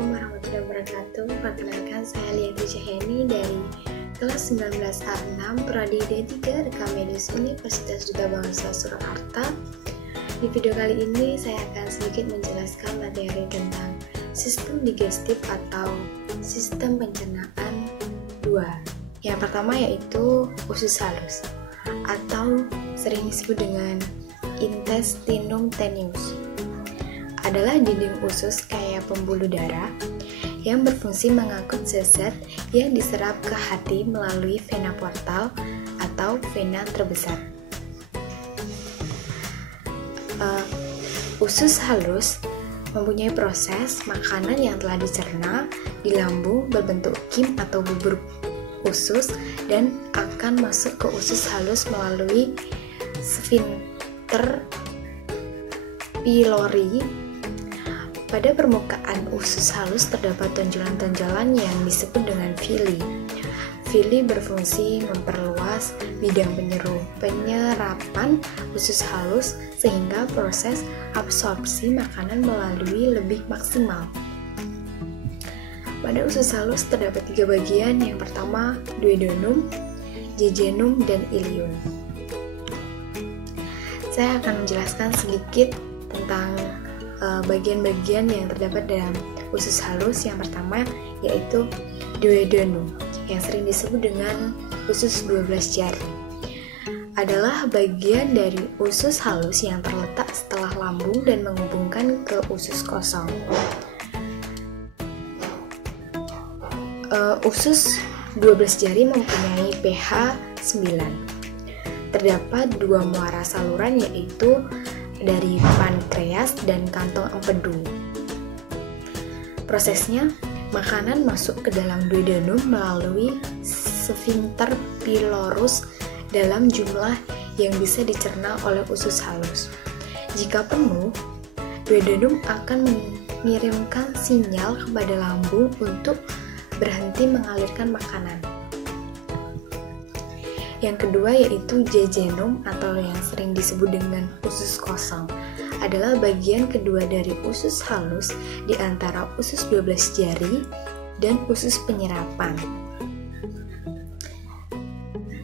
Assalamualaikum warahmatullahi wabarakatuh. Perkenalkan, saya Lianti Syaheni dari kelas 19A6 Prodi D3 Rekam Medis Universitas Duta Bangsa Surakarta. Di video kali ini saya akan sedikit menjelaskan materi tentang sistem digestif atau sistem pencernaan 2. Yang pertama yaitu usus halus atau sering disebut dengan intestinum tenuis. Adalah dinding usus kayak pembuluh darah yang berfungsi mengangkut zat-zat yang diserap ke hati melalui vena portal atau vena terbesar. Usus halus mempunyai proses makanan yang telah dicerna di lambung berbentuk kim atau bubur usus dan akan masuk ke usus halus melalui sfinkter pylori. Pada permukaan usus halus terdapat tonjolan-tonjolan yang disebut dengan villi. Villi berfungsi memperluas bidang penyerapan usus halus sehingga proses absorpsi makanan melalui lebih maksimal. Pada usus halus terdapat 3 bagian, yang pertama duodenum, jejunum, dan ileum. Saya akan menjelaskan sedikit tentang bagian-bagian yang terdapat dalam usus halus. Yang pertama yaitu duodenum, yang sering disebut dengan usus 12 jari. Adalah bagian dari usus halus yang terletak setelah lambung dan menghubungkan ke usus kosong. Usus 12 jari mempunyai pH 9. Terdapat 2 muara saluran yaitu dari pankreas dan kantong empedu. Prosesnya, makanan masuk ke dalam duodenum melalui sfinkter pylorus dalam jumlah yang bisa dicerna oleh usus halus. Jika penuh, duodenum akan mengirimkan sinyal kepada lambung untuk berhenti mengalirkan makanan. Yang kedua yaitu jejunum atau yang sering disebut dengan usus kosong, adalah bagian kedua dari usus halus di antara usus 12 jari dan usus penyerapan.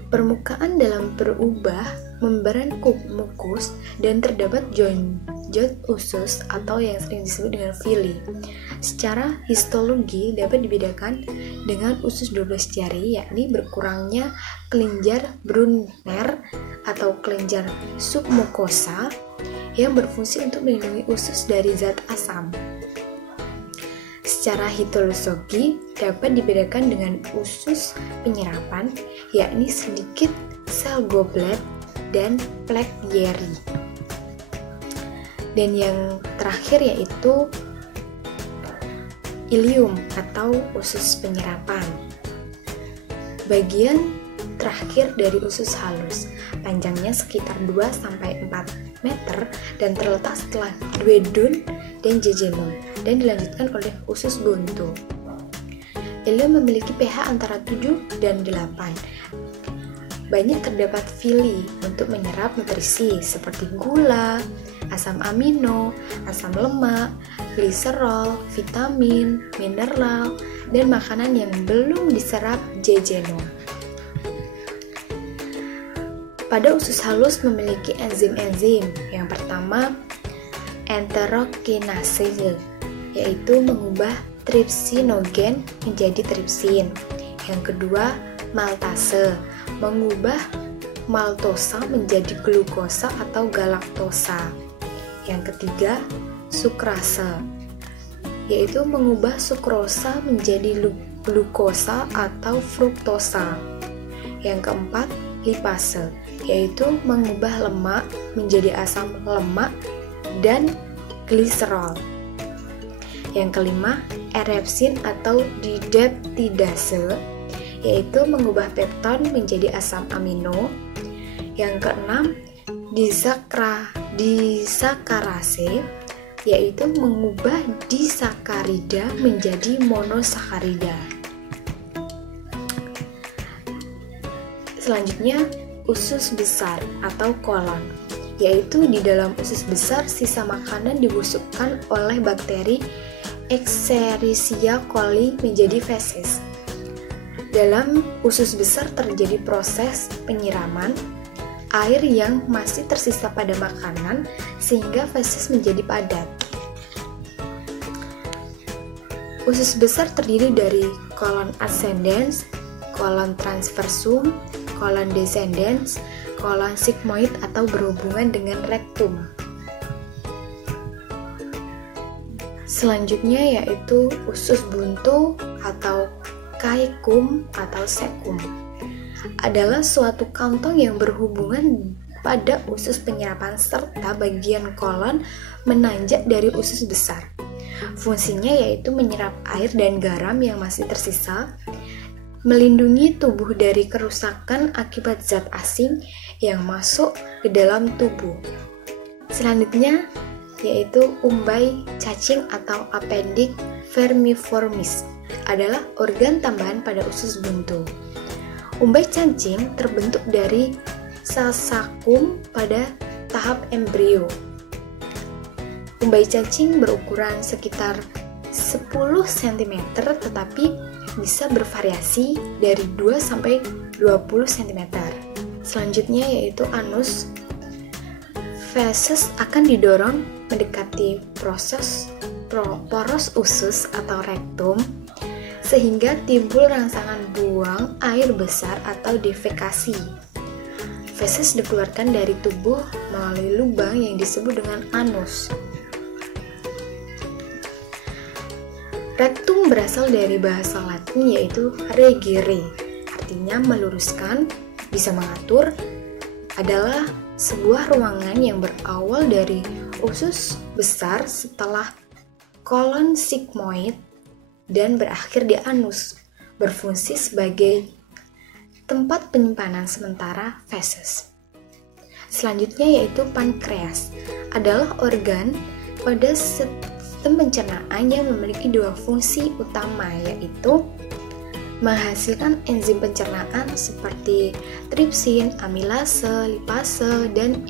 Permukaan dalam berubah membran mukus dan terdapat jonjot usus atau yang sering disebut dengan villi. Secara histologi dapat dibedakan dengan usus 12 jari, yakni berkurangnya kelenjar Brunner atau kelenjar submukosa yang berfungsi untuk melindungi usus dari zat asam. Secara histologi dapat dibedakan dengan usus penyerapan, yakni sedikit sel goblet dan plak Yeri. Dan yang terakhir yaitu ileum atau usus penyerapan. Bagian terakhir dari usus halus, panjangnya sekitar 2-4 meter dan terletak setelah duodenum dan jejunum dan dilanjutkan oleh usus buntu. Ileum memiliki pH antara 7 dan 8. Banyak terdapat villi untuk menyerap nutrisi seperti gula, asam amino, asam lemak, gliserol, vitamin, mineral, dan makanan yang belum diserap jejunum. Pada usus halus memiliki enzim-enzim. Yang pertama, enterokinase, yaitu mengubah trypsinogen menjadi tripsin. Yang kedua, maltase, mengubah maltosa menjadi glukosa atau galaktosa. Yang ketiga, sukrase, yaitu mengubah sukrosa menjadi glukosa atau fruktosa. Yang keempat, lipase, yaitu mengubah lemak menjadi asam lemak dan gliserol. Yang kelima, erepsin atau dideptidase, yaitu mengubah pepton menjadi asam amino. Yang keenam, disakarase, yaitu mengubah disakarida menjadi monosakarida. Selanjutnya, usus besar atau kolon, yaitu di dalam usus besar sisa makanan dibusukkan oleh bakteri Escherichia coli menjadi feses. Dalam usus besar terjadi proses penyiraman air yang masih tersisa pada makanan sehingga feses menjadi padat. Usus besar terdiri dari kolon ascendens, kolon transversum, kolon descendens, kolon sigmoid atau berhubungan dengan rektum. Selanjutnya yaitu usus buntu atau caecum atau cecum. Adalah suatu kantong yang berhubungan pada usus penyerapan serta bagian kolon menanjak dari usus besar. Fungsinya yaitu menyerap air dan garam yang masih tersisa, melindungi tubuh dari kerusakan akibat zat asing yang masuk ke dalam tubuh. Selanjutnya yaitu umbai cacing atau appendix vermiformis adalah organ tambahan pada usus buntu. Umbai cacing terbentuk dari sel sakum pada tahap embrio. Umbai cacing berukuran sekitar 10 cm tetapi bisa bervariasi dari 2 sampai 20 cm. Selanjutnya yaitu anus. Feses akan didorong mendekati poros usus atau rektum sehingga timbul rangsangan buang air besar atau defekasi. Feses dikeluarkan dari tubuh melalui lubang yang disebut dengan anus. Rektum berasal dari bahasa Latin yaitu regere, artinya meluruskan, bisa mengatur, adalah sebuah ruangan yang berawal dari usus besar setelah kolon sigmoid dan berakhir di anus, berfungsi sebagai tempat penyimpanan sementara feses. Selanjutnya yaitu pankreas, adalah organ pada sistem pencernaan yang memiliki dua fungsi utama, yaitu menghasilkan enzim pencernaan seperti tripsin, amilase, lipase, dan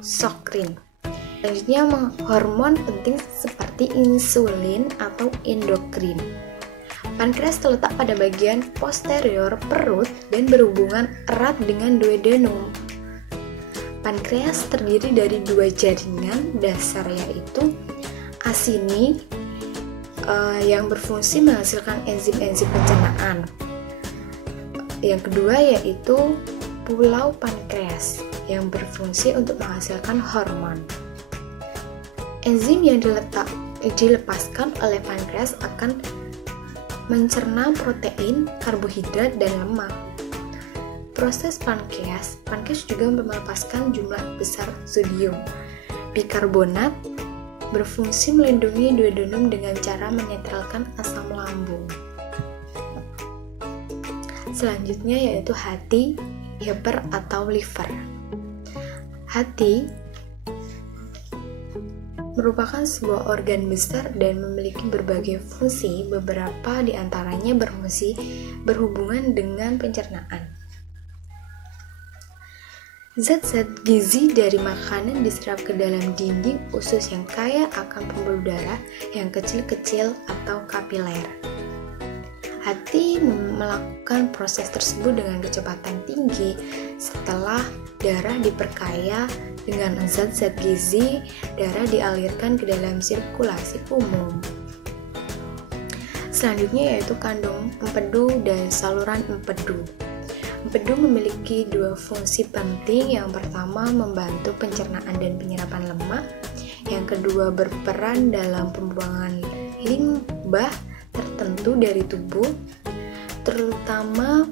eksokrin. Selanjutnya hormon penting seperti insulin atau endokrin. Pankreas terletak pada bagian posterior perut dan berhubungan erat dengan duodenum. Pankreas terdiri dari dua jaringan dasar yaitu acini yang berfungsi menghasilkan enzim-enzim pencernaan. Yang kedua yaitu pulau pankreas yang berfungsi untuk menghasilkan hormon. Enzim yang dilepaskan oleh pankreas akan mencerna protein, karbohidrat, dan lemak. Proses pankreas juga melepaskan jumlah besar sodium bikarbonat, berfungsi melindungi duodenum dengan cara menetralkan asam lambung. Selanjutnya yaitu hati, hiper atau liver. Hati merupakan sebuah organ besar dan memiliki berbagai fungsi, beberapa di antaranya berfungsi berhubungan dengan pencernaan. Zat-zat gizi dari makanan diserap ke dalam dinding usus yang kaya akan pembuluh darah yang kecil-kecil atau kapiler. Hati melakukan proses tersebut dengan kecepatan tinggi setelah darah diperkaya dengan zat-zat gizi, darah dialirkan ke dalam sirkulasi umum. Selanjutnya yaitu kandung empedu dan saluran empedu. Empedu memiliki dua fungsi penting. Yang pertama membantu pencernaan dan penyerapan lemak. Yang kedua berperan dalam pembuangan limbah tertentu dari tubuh, terutama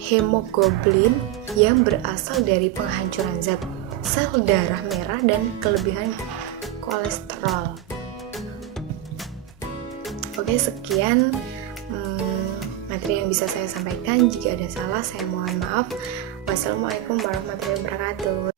hemoglobin yang berasal dari penghancuran zat sel darah merah dan kelebihan kolesterol. Oke, sekian materi yang bisa saya sampaikan. Jika ada salah, saya mohon maaf. Wassalamualaikum warahmatullahi wabarakatuh.